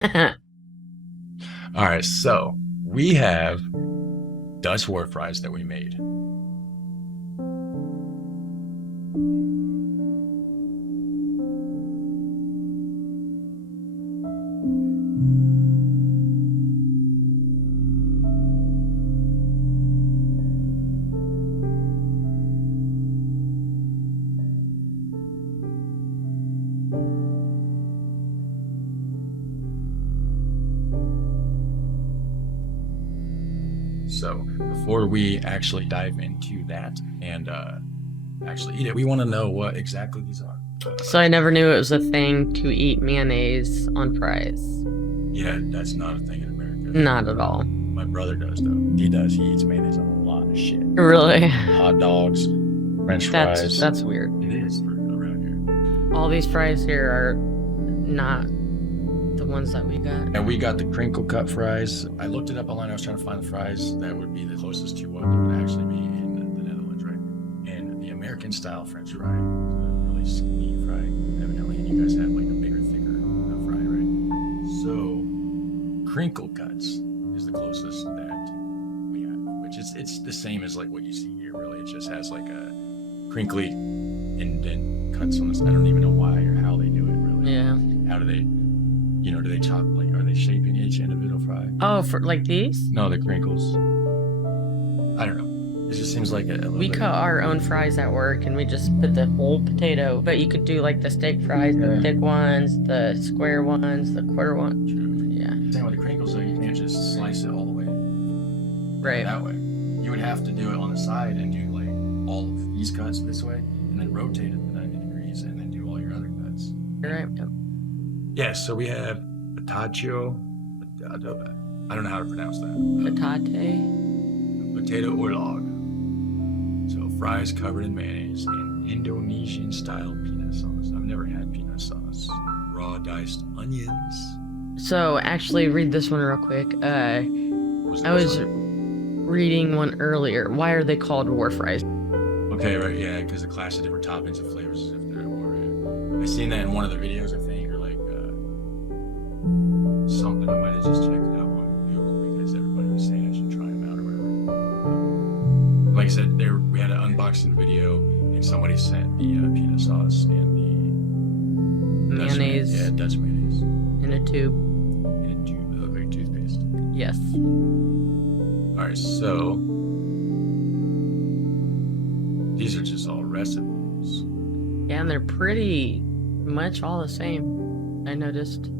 All right, so we have Dutch war fries that we made. So before we actually dive into that and actually eat it, we want to know what exactly these are. So I never knew it was a thing to eat mayonnaise on fries. Yeah, that's not a thing in America. Not at all. My brother does, though. He does. He eats mayonnaise on a lot of shit. Really? Hot dogs, French fries. That's weird. It is for around here. All these fries here are not the ones that we got. And we got the crinkle cut fries. I looked it up online. I was trying to find the fries that would be the closest to what there would actually be in the Netherlands, right? And the American style French fry, the really skinny fry, evidently. And you guys have like a bigger, thicker fry, right? So crinkle cuts is the closest that we have, which is it's the same as like what you see here. Really, it just has like a crinkly indent cuts on this. I don't even know why or how they do it. Really. Yeah. How do they? Do they chop, like, are they shaping each individual fry? Oh, for like these? No, the crinkles. I don't know. It just seems like we cut our own fries at work, and we just put the whole potato. But you could do like the steak fries, the thick ones, the square ones, the quarter ones. True. Yeah. Same with the crinkles, though. You can't just slice it all the way. Right. That way. You would have to do it on the side and do like all of these cuts this way, and then rotate it to 90 degrees, and then do all your other cuts. You're right. Yep. Yeah, so we have Patatje. I don't know how to pronounce that. Patatje Oorlog. So fries covered in mayonnaise and Indonesian style peanut sauce. I've never had peanut sauce. Raw diced onions. So actually, read this one real quick. I was reading one earlier. Why are they called war fries? Okay, right, yeah, because the class of different toppings and flavors is if they're war. I seen that in one of the videos, I think, or like something. I might have just checked it out on Google because everybody was saying I should try them out or whatever. Like I said, we had an unboxing video and somebody sent the peanut sauce and the mayonnaise. Dutch mayonnaise. In a tube. Like toothpaste. Yes. Alright, so these are just all recipes. Yeah, and they're pretty much all the same, I noticed.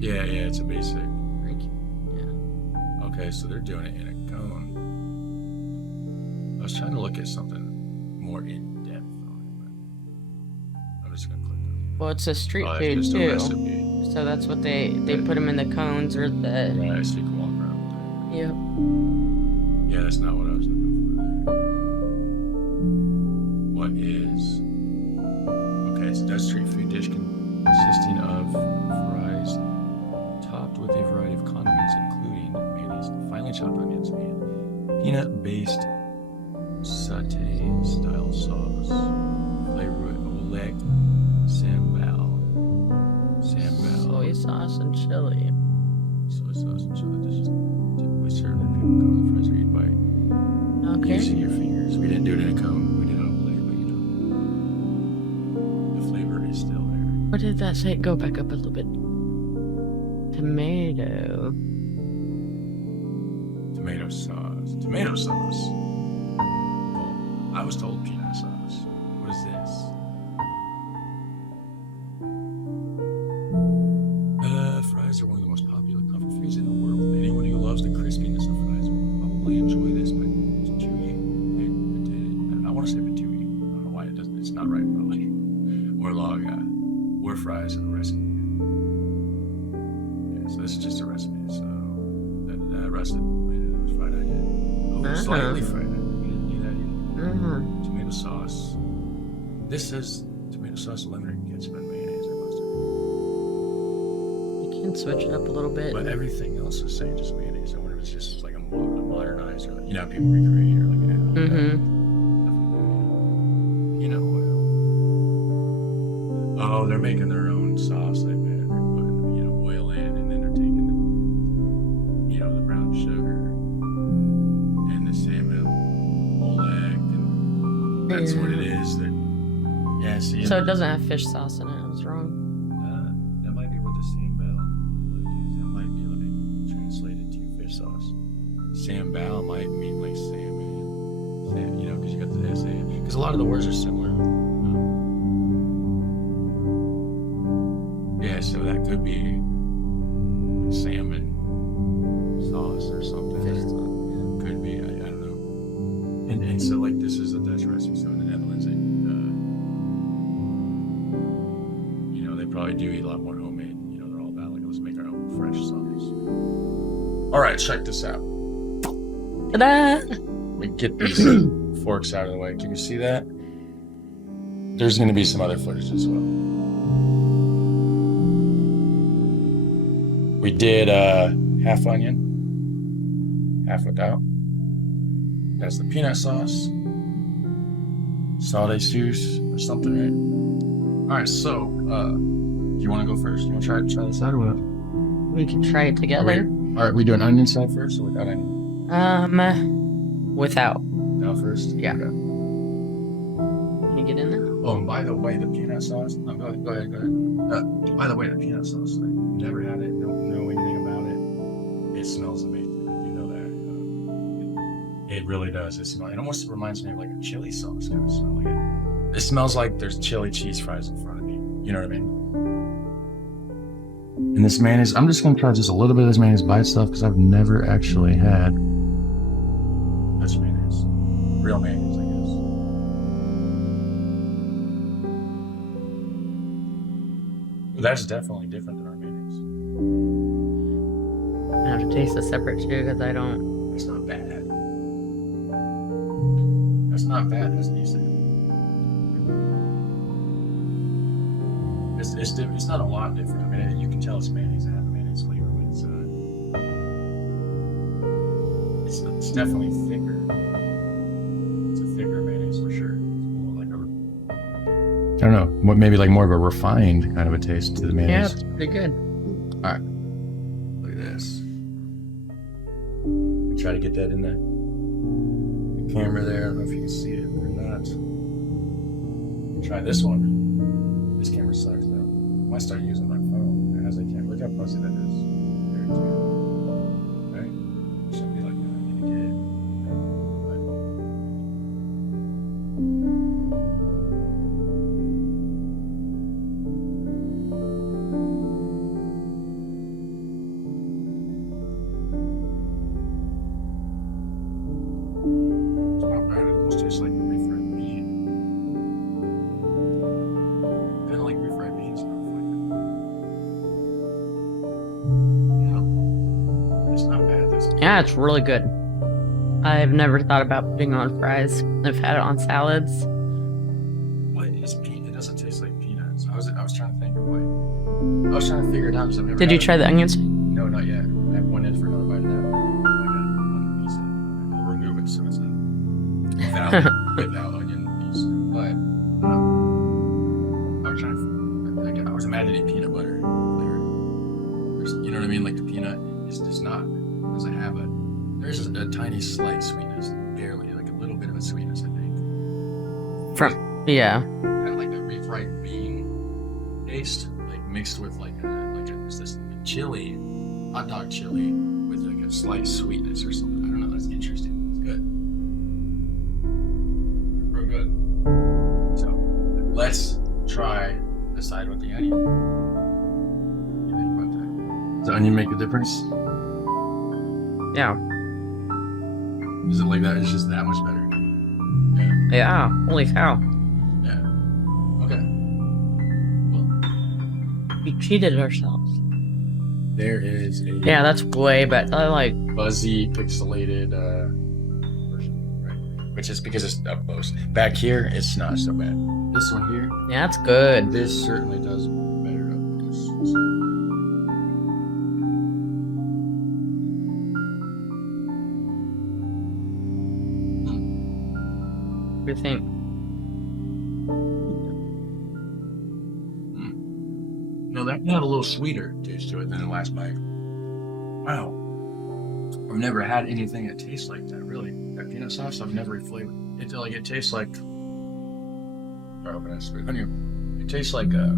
Yeah, it's a basic. Yeah. Okay, so they're doing it in a cone. I was trying to look at something more in depth on it, but I'm just gonna click on it. Well, it's a street food just too. A recipe. So that's what they put them in the cones or the. Right, so you can walk around with Yep. it. Yeah, that's not what I was looking for there. What is? Okay, it's a Dutch street food dish consisting of fries topped with a variety of condiments, including mayonnaise, finely chopped onions, and peanut-based satay-style sauce. Flavor with Oleg Sambal. Soy sauce and chili. Soy sauce and chili. This is typically served in paper cone. The fries are eaten by using your fingers. We didn't do it in a cone. We did it on a plate, but the flavor is still there. What did that say? Go back up a little bit. Tomato sauce. Tomato sauce. Well, I was told peanut sauce. What is this? Fries are one of the most popular comfort foods in the world. Anyone who loves the crispiness of fries will probably enjoy this, but Patatje. I want to say Patatje. I don't know why it doesn't. It's not right, probably. Oorlog, war fries and the recipe. So this is just a recipe. So that rusted tomatoes, fried onion. Oh, slightly fried onion. We didn't do that either. Tomato sauce. This says tomato sauce, lemon, and ketchup, and mayonnaise or mustard. You can switch it up a little bit. But everything else is saying just mayonnaise. I wonder if it's just like a modernized or like, how people recreate or like peanut oil. Oh, they're making their own sauce. I bet. So it doesn't have fish sauce in it. I was wrong. That might be what the Sambal is. That might be like translated to fish sauce. Sambal might mean like salmon, you know, because you got the SA. Because a lot of the words are similar. Yeah, so that could be like salmon sauce or something. Fish sauce. Could be. I don't know. And so like this is a Dutch recipe. So in the Netherlands, you know, they probably do eat a lot more homemade. You know, they're all about like let's make our own fresh sauce. All right, check this out. Ta-da! We get these forks out of the way. Can you see that? There's going to be some other footage as well. We did half onion, half without. That's the peanut sauce, sauté sauce or something, right? All right, so do you want to go first? You want to try this out or what? We can try it together. All right, we do an onion side first or without onion? Without. Without first? Yeah. Okay. Can you get in there? Oh, and by the way, the peanut sauce. Go ahead. By the way, the peanut sauce. I never had it. Don't know anything about it. It smells amazing. You know that. It really does. It almost reminds me of like a chili sauce kind of smell. Like it smells like there's chili cheese fries in front of me. You know what I mean? And this mayonnaise, I'm just gonna try just a little bit of this mayonnaise by itself because I've never actually had Dutch mayonnaise, real mayonnaise, I guess. That's definitely different than our mayonnaise. I have to taste it separate too because I don't. It's not bad. That's not bad. That's decent. It's not a lot different. I mean, you can tell it's mayonnaise. It has a mayonnaise flavor, but it's definitely thicker. It's a thicker mayonnaise for sure. It's more like I don't know, maybe like more of a refined kind of a taste to the mayonnaise. Yeah, it's pretty good. All right, look at this. Try to get that in the camera there. I don't know if you can see it or not. Try this one. This camera sucks though. I might start using my phone as I can. Look how fuzzy that is. There it is. Right? It shouldn't be like that. I need to get it. It's not bad. It almost tastes like refried bean. Kind of like refried beans. Yeah. It's not bad. Yeah, it's really good. I've never thought about putting it on fries. I've had it on salads. What is peanut? It doesn't taste like peanuts. I was trying to think of what. I was trying to figure it out because I've never. Did you try the onions? No, not yet. I have one in for another bite of that. Like one piece of it. I'll remove it so it's a without onion piece. But I was trying to. I was imagining peanut butter flavor. You know what I mean? Like the peanut is not doesn't have a. There's a tiny slight sweetness, barely, like a little bit of a sweetness, I think. Yeah. Kind of like the refried bean taste, like mixed with there's this chili, hot dog chili with like a slight sweetness or something. I don't know. That's interesting. It's good. Real good. So let's try the side with the onion. What do you think about that? Does the onion make a difference? Yeah. Is it like that? It's just that much better. Yeah. Yeah. Holy cow. Yeah. Okay. Well, We cheated ourselves. there is a Yeah, that's way better. I like. fuzzy, pixelated version, right? Which is because it's up close. Back here, it's not so bad. This one here, Yeah, that's good. this certainly does better up close. What do you think? No, that can have a little sweeter taste to it than the last bite. Wow. I've never had anything that tastes like that, really. That peanut sauce, I've never flavored it. Like, it tastes like... Sorry, open that sweet onion. It tastes like a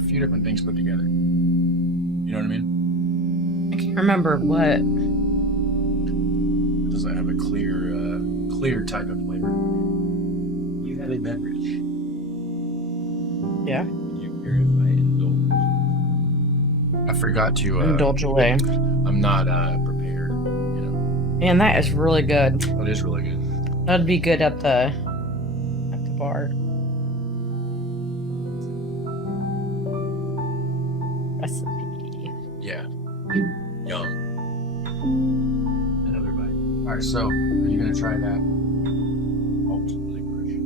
few different things put together. You know what I mean? I can't remember what. It doesn't have a clear type of flavor. You have a beverage. Yeah. You hereby indulge. I forgot to Indulge away. I'm not prepared, you know. Man, that is really good. It is really good. That'd be good at the bar. Recipe. Yeah. Yum. Another bite. Alright, so are you gonna try that malt licorice?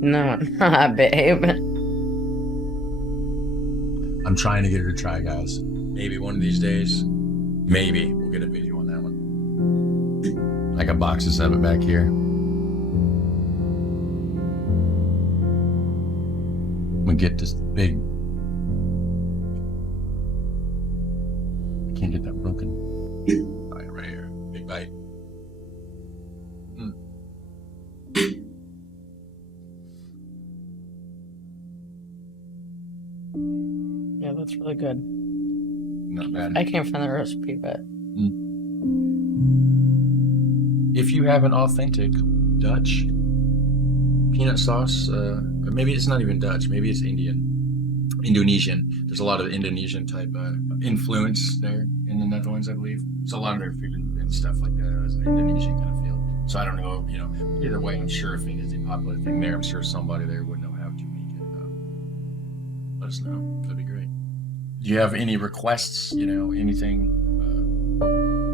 No, I'm not, babe. I'm trying to get her to try, guys. Maybe one of these days, maybe we'll get a video on that one. I got boxes of it back here. We get this big. I can't get that broken. All right, right here. Big bite. Yeah, that's really good. Not bad. I can't find the recipe, but If you have an authentic Dutch peanut sauce, or maybe it's not even Dutch, maybe it's Indonesian. There's a lot of Indonesian type influence there in the Netherlands, I believe. So a lot of their food and stuff like that has an Indonesian kind of feel. So I don't know, you know, either way, I'm sure if it is a popular thing there, I'm sure somebody there would know how to make it. Let us know. That'd be great. Do you have any requests, you know, anything,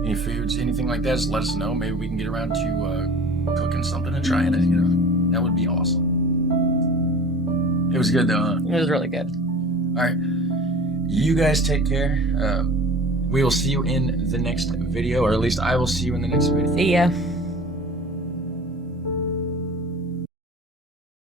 any foods, anything like that? Just let us know. Maybe we can get around to cooking something and trying it, you know. That would be awesome. It was good though, huh? it was really good. All right. You guys take care. We will see you in the next video, or at least I will see you in the next video. See ya.